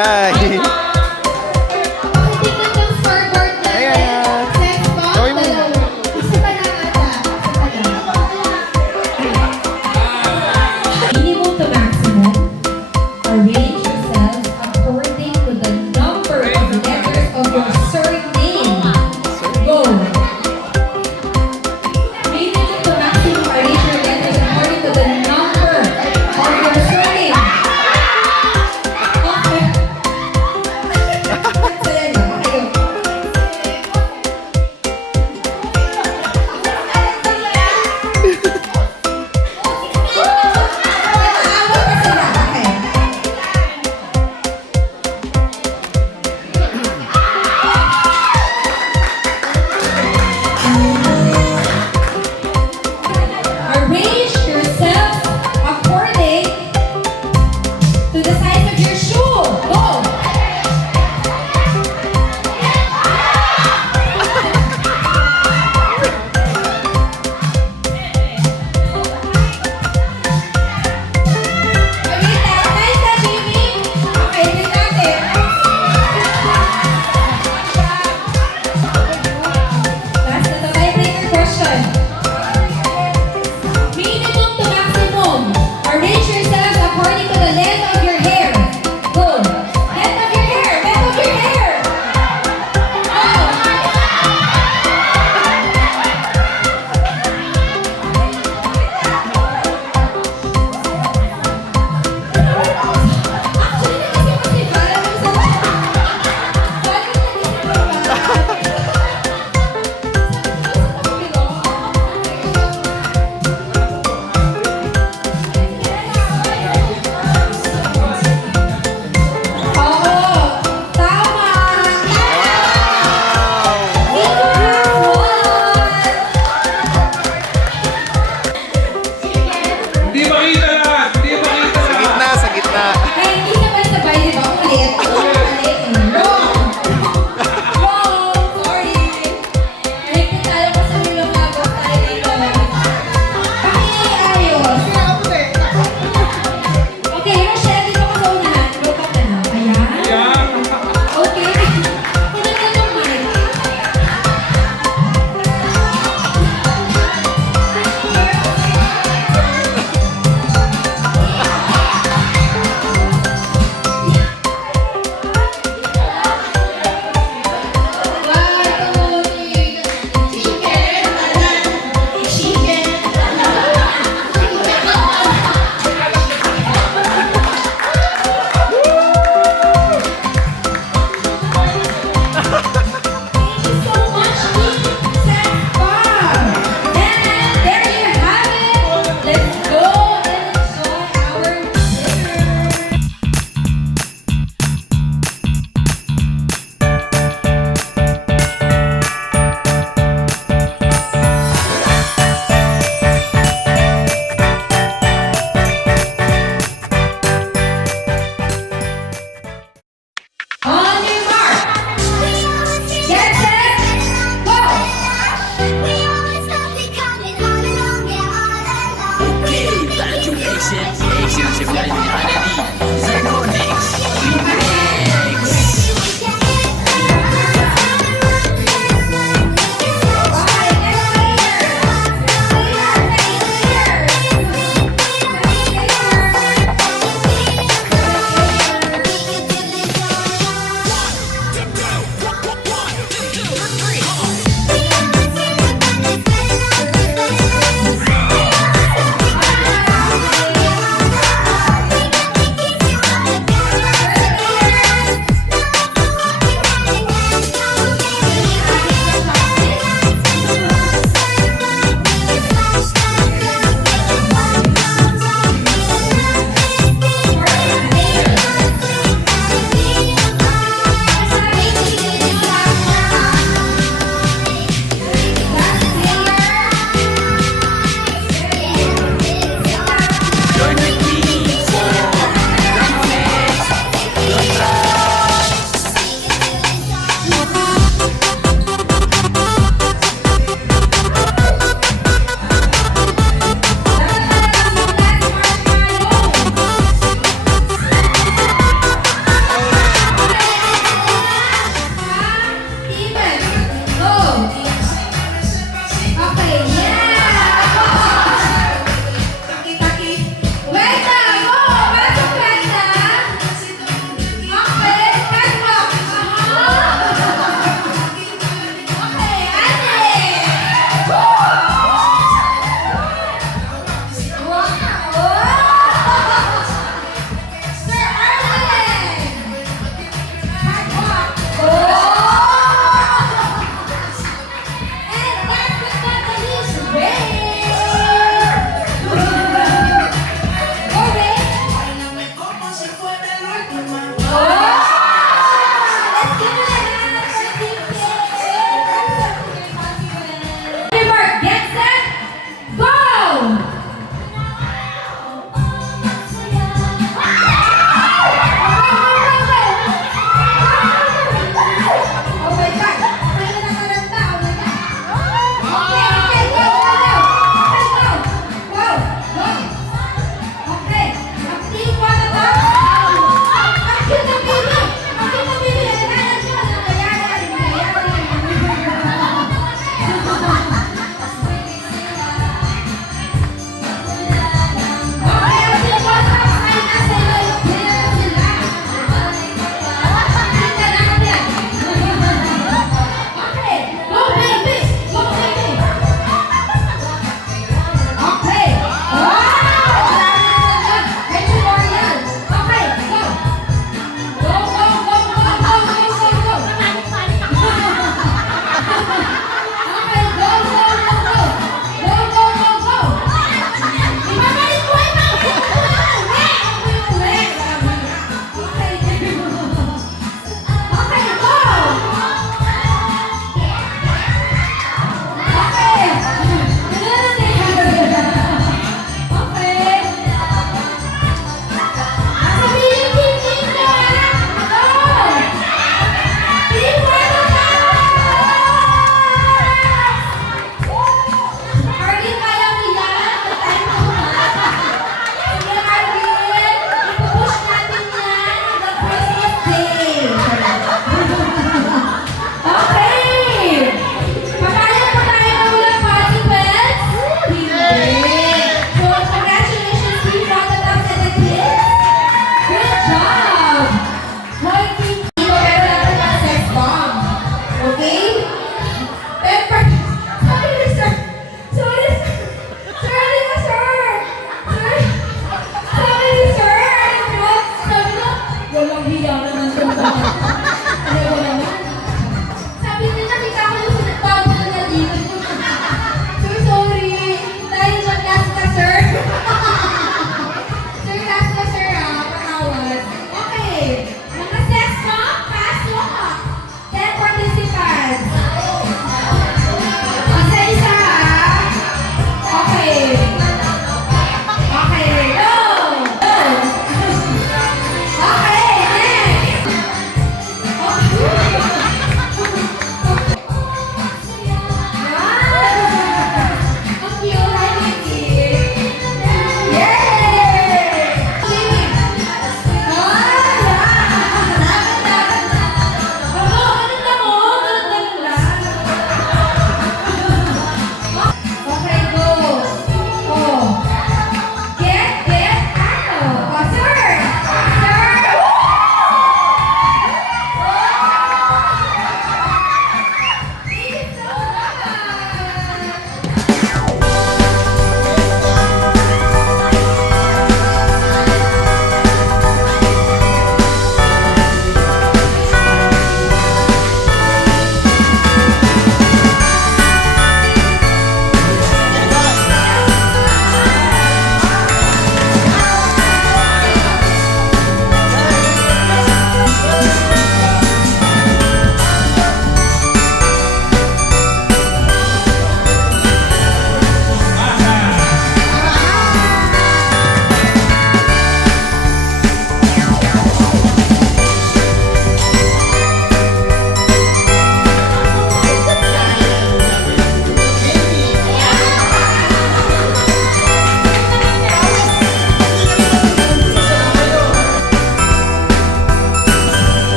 hi. Pakitignan ng scoreboard natin. Ayan. Sex bomb, Gawin mo. dalawa. Isa pa lang ata. Isa pa lang. Minimum to maximum. Arrange yourselves according to the number of letters of your surname. Go. Minimum to maximum. Arrange your letters according to the number of your surname. Okay.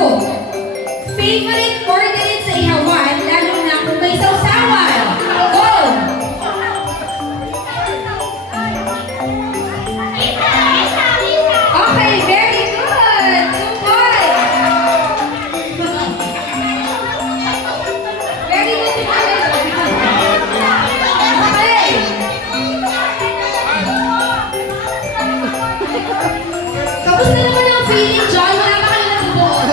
Favorite ordinance sa ihawan, lalo na kung may sausawan. Go! Okay, very good. 2 points. Very good. Okay. Kamusta naman ang feeling, John? Wala pa kayo natutuon.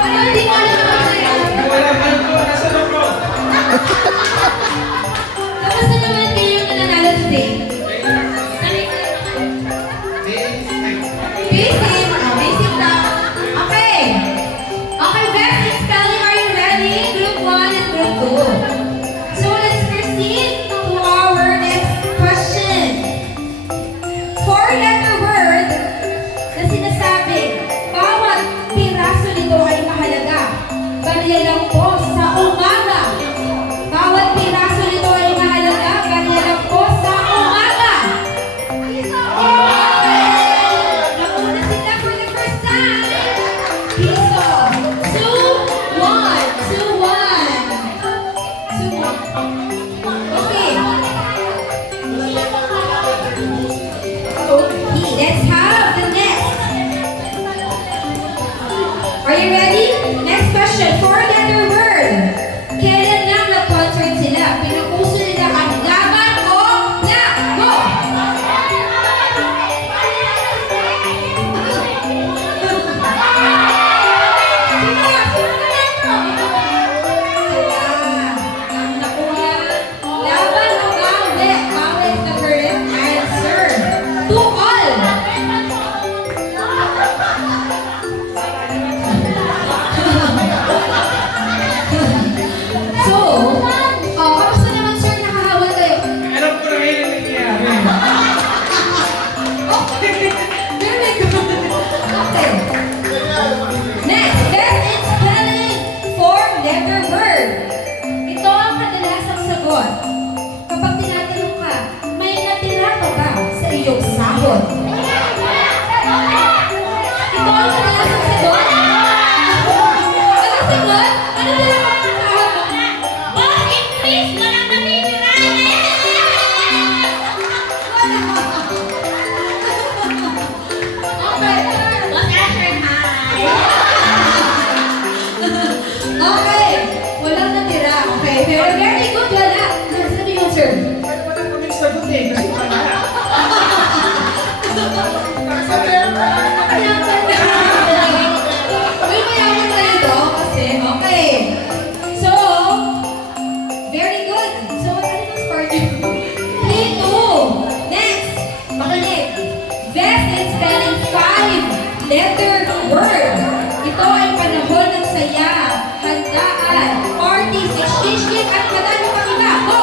Ano, hindi mo alam ang masaya? Kamusta naman kayo yung nananalo today? Basic. Basic lang. Okay. Okay, best in spelling. Are you ready? Group 1 and Group 2. So let's proceed to our next question. 4-letter word na sinasabi, bawat piraso nito ay mahalaga. Barya lang po sa umaga. Bawat piraso nito ay mahalaga. Barya lang po sa umaga. Okay. Nauna sila for the first time. Piso. 2-1. 2-1. 2-1. Okay. Okay, let's have the next. Are you ready? Next question. 4-letter word. Kailan lang nag-concert sila? Pinupuso nila ang laban o na? Go! Ang nakuha. Laban o bawi? Bawi is the correct answer. 2-all. So, kamusta naman sir? Nakahawal kayo? Alam ko na ngayon ang nangyayari. Okay. Very good. Okay. Next, best in spelling, 4-letter word. Ito ang kadalasang sagot. Kapag tinatanong ka, may natira ka ba sa iyong sahod? Ito ang kadalasang sagot. Anong sagot? Ano nila ka sa sahod mo? Boss, increase mo lang natitira. Okay. Boss Asher, hi. Okay. Walang natira. Okay. Pero very good. Wala. Sabi mo, sir. Bakit wala kaming sagot eh? Kasi wala. May mayaman tayo doon kasi, okay. So, very good. So, ano yung score niyo? 3-2. Next, makinig. Best in spelling 5-letter word. Ito ay panahon ng saya, handaan, parties, exchange gift, at madami pang iba. Go!